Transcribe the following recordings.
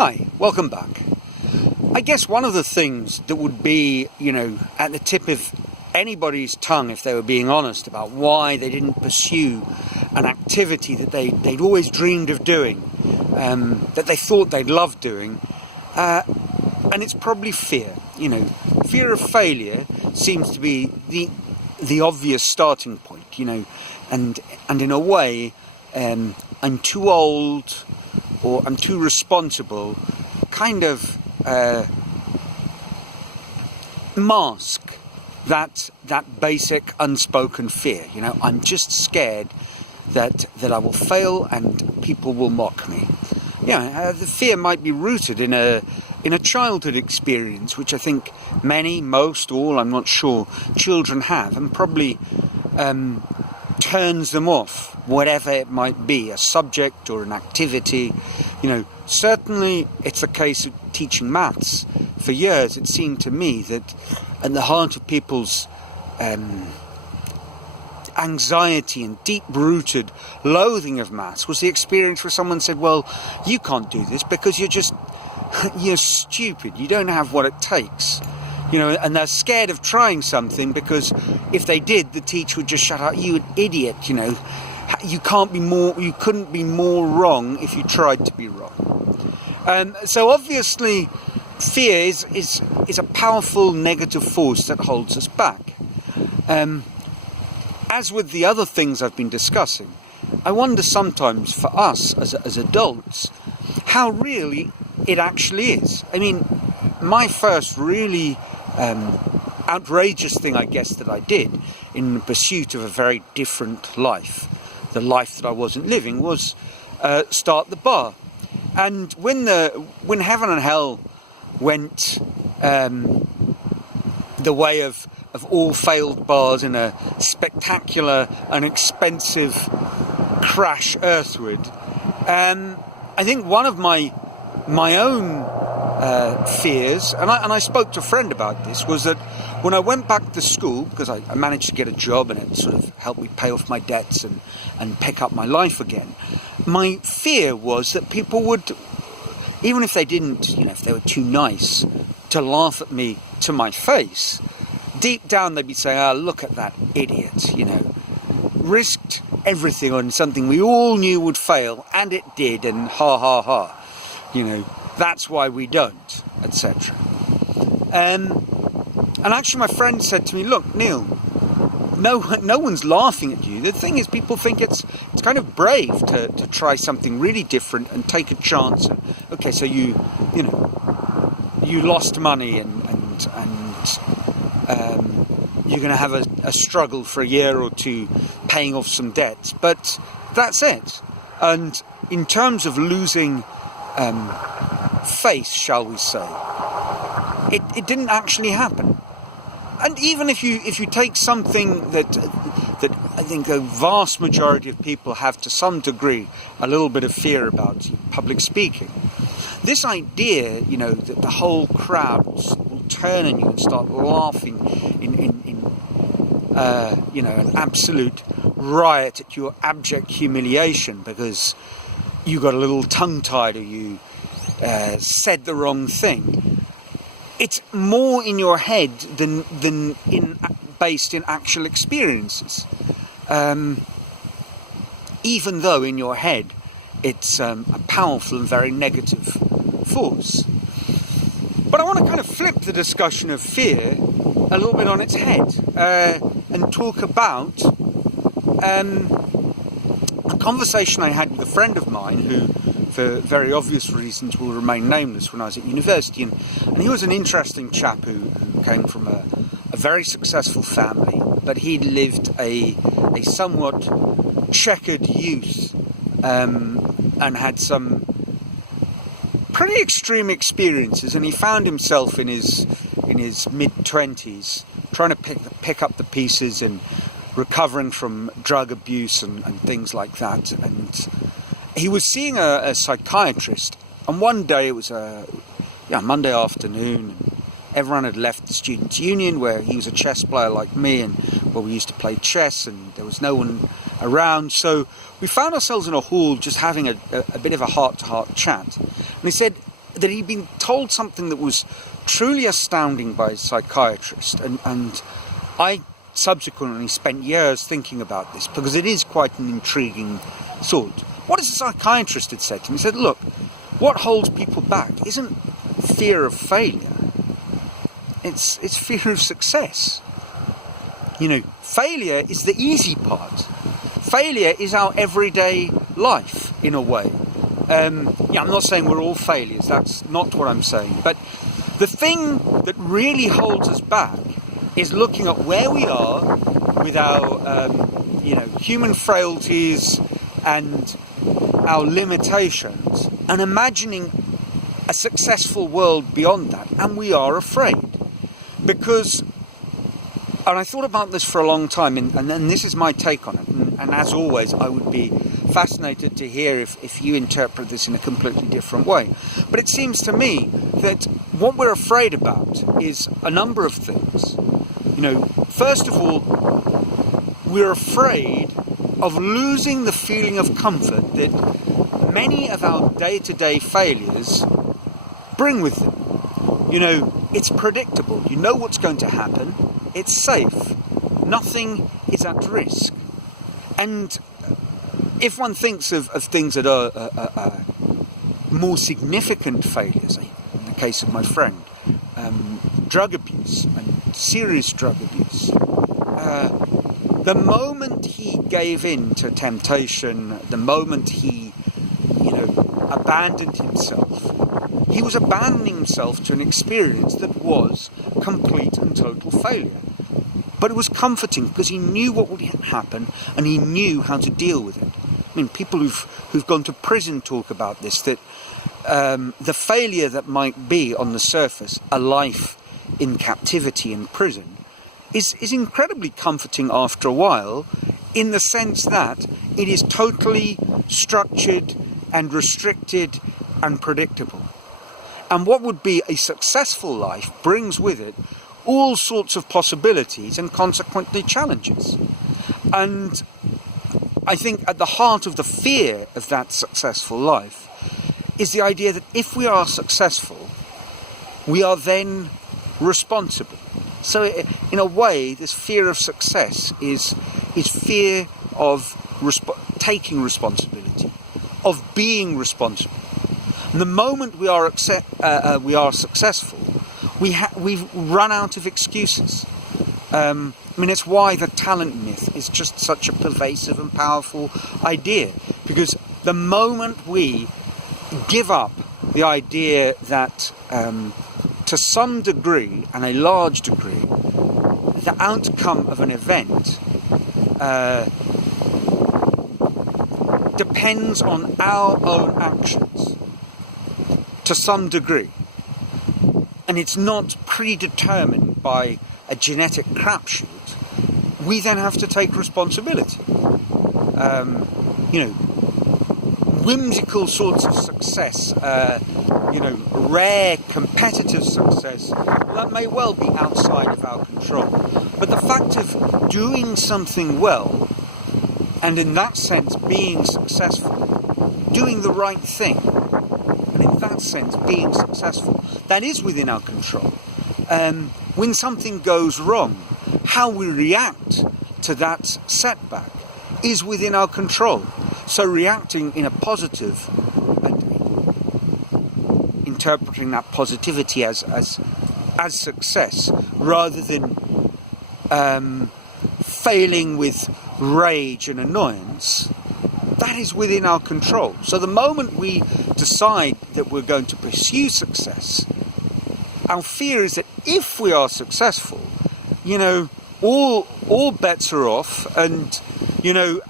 Hi, welcome back. I guess one of the things that would be, at the tip of anybody's tongue if they were being honest about why they didn't pursue an activity that they'd always dreamed of doing, that they thought they'd love doing, and it's probably fear. Fear of failure seems to be the obvious starting point, and in a way, I'm too old or I'm too responsible, kind of mask that basic unspoken fear. I'm just scared that I will fail and people will mock me. The fear might be rooted in a childhood experience, which I think many, most, all, I'm not sure, children have, and probably turns them off, whatever it might be, a subject or an activity. Certainly it's a case of teaching maths. For years it seemed to me that at the heart of people's anxiety and deep-rooted loathing of maths was the experience where someone said, well, you can't do this because you're stupid, you don't have what it takes. And they're scared of trying something because if they did, the teacher would just shout out, you an idiot, you couldn't be more wrong if you tried to be wrong. So obviously fear is a powerful negative force that holds us back. As with the other things I've been discussing, I wonder sometimes for us as adults how really it actually is. I mean, my first really outrageous thing, I guess, that I did in the pursuit of a very different life, the life that I wasn't living, was start the bar. And when Heaven and Hell went the way of all failed bars in a spectacular and expensive crash earthward, I think one of my own fears, and I spoke to a friend about this, was that when I went back to school, because I managed to get a job and it sort of helped me pay off my debts and pick up my life again, my fear was that people would, even if they didn't, if they were too nice to laugh at me to my face, deep down they'd be saying, oh, look at that idiot, risked everything on something we all knew would fail, and it did, and ha ha ha, that's why we don't, etc. And actually my friend said to me, look, Neil, no one's laughing at you. The thing is, people think it's kind of brave to try something really different and take a chance. And, okay, so you lost money and you're going to have a struggle for a year or two paying off some debts, but that's it. And in terms of losing faith, shall we say, it didn't actually happen. And even if you take something that I think a vast majority of people have to some degree a little bit of fear about, public speaking, this idea, that the whole crowd will turn on you and start laughing in an absolute riot at your abject humiliation because you got a little tongue-tied or you said the wrong thing. It's more in your head than based in actual experiences. Even though in your head it's a powerful and very negative force. But I want to kind of flip the discussion of fear a little bit on its head and talk about a conversation I had with a friend of mine who, for very obvious reasons, will remain nameless, when I was at university, and he was an interesting chap who came from a very successful family, but he lived a somewhat checkered youth and had some pretty extreme experiences, and he found himself in his mid-20s trying to pick up the pieces and recovering from drug abuse and things like that. And he was seeing a psychiatrist, and one day it was a Monday afternoon, and everyone had left the Students' Union, where he was a chess player like me, and where we used to play chess, and there was no one around. So we found ourselves in a hall just having a bit of a heart-to-heart chat. And he said, that he'd been told something that was truly astounding by a psychiatrist, and I subsequently spent years thinking about this because it is quite an intriguing thought. What is the psychiatrist had said to me? He said, look, what holds people back isn't fear of failure, it's fear of success. Failure is the easy part. Failure is our everyday life, in a way. I'm not saying we're all failures, that's not what I'm saying. But the thing that really holds us back is looking at where we are with our, human frailties and our limitations, and imagining a successful world beyond that. And we are afraid. Because, and I thought about this for a long time, and this is my take on it, and as always, I would be fascinated to hear if you interpret this in a completely different way. But it seems to me that what we're afraid about is a number of things. First of all, we're afraid of losing the feeling of comfort that many of our day-to-day failures bring with them. It's predictable. You know what's going to happen. It's safe. Nothing is at risk. And if one thinks of things that are more significant failures, in the case of my friend, drug abuse and serious drug abuse, the moment he gave in to temptation, the moment he, abandoned himself, he was abandoning himself to an experience that was complete and total failure. But it was comforting because he knew what would happen and he knew how to deal with it. People who've gone to prison talk about this, that the failure that might be on the surface, a life in captivity in prison, is incredibly comforting after a while, in the sense that it is totally structured and restricted and predictable. And what would be a successful life brings with it all sorts of possibilities and consequently challenges. And I think at the heart of the fear of that successful life is the idea that if we are successful, we are then responsible. So in a way, this fear of success is fear of taking responsibility, of being responsible. And the moment we are successful, we've run out of excuses. It's why the talent myth is just such a pervasive and powerful idea. Because the moment we give up the idea that, to some degree, and a large degree, the outcome of an event depends on our own actions, to some degree. And it's not predetermined by a genetic crapshoot, we then have to take responsibility. Whimsical sorts of success, rare competitive success, that may well be outside of our control. But the fact of doing something well, and in that sense being successful, doing the right thing, and in that sense being successful, that is within our control. When something goes wrong, how we react to that setback is within our control. So reacting in a positive and interpreting that positivity as success, rather than failing with rage and annoyance, that is within our control. So the moment we decide that we're going to pursue success, our fear is that if we are successful, all bets are off, and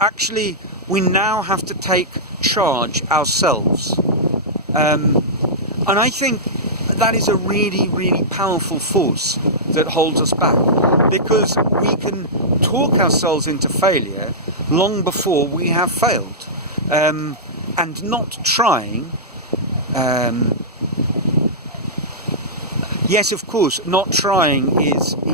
actually we now have to take charge ourselves. And I think that is a really, really powerful force that holds us back, because we can talk ourselves into failure long before we have failed. And not trying, yes, of course, not trying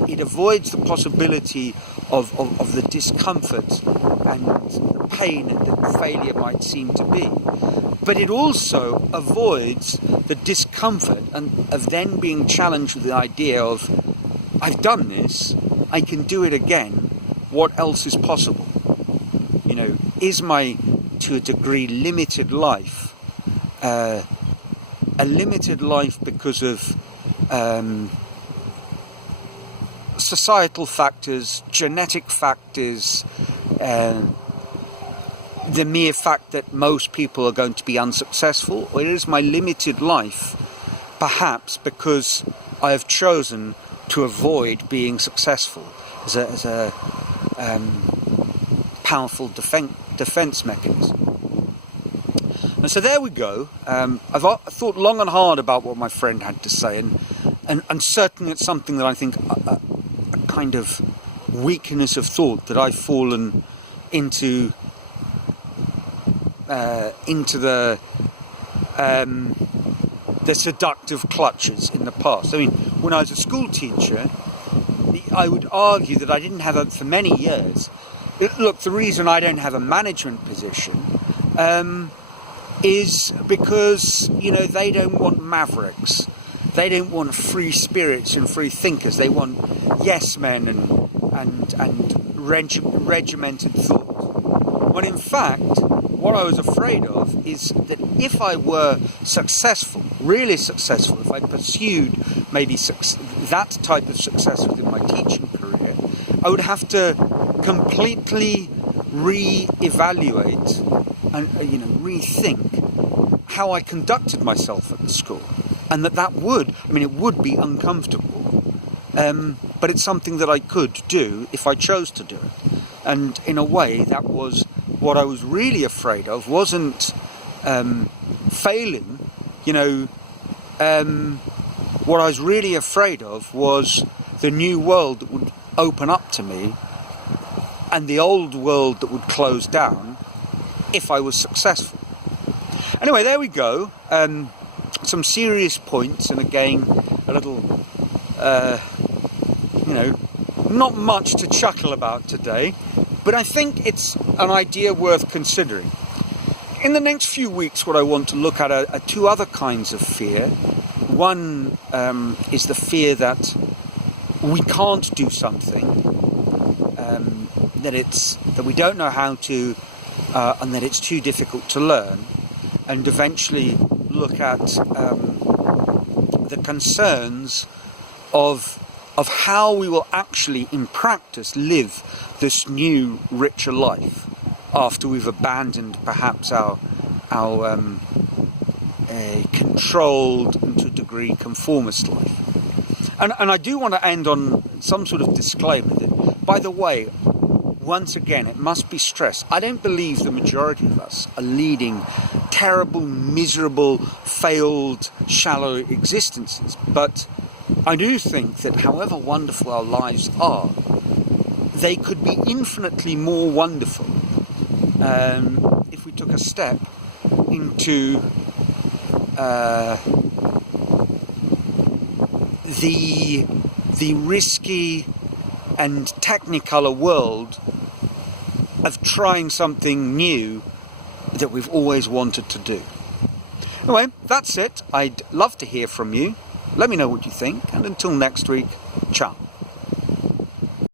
it avoids the possibility of the discomfort and the pain that failure might seem to be. but it also avoids the discomfort and of then being challenged with the idea of, I've done this, I can do it again, what else is possible? You know, is my, to a degree, limited life a limited life because of societal factors, genetic factors, the mere fact that most people are going to be unsuccessful, or is my limited life perhaps because I have chosen to avoid being successful as a powerful defense mechanism? And so there we go. I've thought long and hard about what my friend had to say, and certainly it's something that I think a kind of weakness of thought that I've fallen into the seductive clutches in the past. I mean, when I was a school teacher, I would argue that I didn't have for many years. Look, the reason I don't have a management position is because, you know, they don't want mavericks. They don't want free spirits and free thinkers. They want yes men and regimented thought. When in fact, what I was afraid of is that if I were successful, really successful, if I pursued maybe that type of success within my teaching career, I would have to completely re-evaluate and rethink how I conducted myself at the school, and that would, I mean, it would be uncomfortable, but it's something that I could do if I chose to do it. And in a way, that was what I was really afraid of. Wasn't failing, what I was really afraid of was the new world that would open up to me and the old world that would close down if I was successful. Anyway, there we go. Some serious points, and again, a little, not much to chuckle about today, but I think it's an idea worth considering. In the next few weeks, what I want to look at are two other kinds of fear. One is the fear that we can't do something, that we don't know how to, and that it's too difficult to learn, and eventually look at the concerns of how we will actually, in practice, live this new, richer life after we've abandoned perhaps our controlled and to a degree conformist life. And I do want to end on some sort of disclaimer that, by the way, once again, it must be stressed, I don't believe the majority of us are leading terrible, miserable, failed, shallow existences. But I do think that however wonderful our lives are, they could be infinitely more wonderful if we took a step into the risky and technicolor world of trying something new that we've always wanted to do. Anyway, that's it. I'd love to hear from you. Let me know what you think, and until next week, ciao.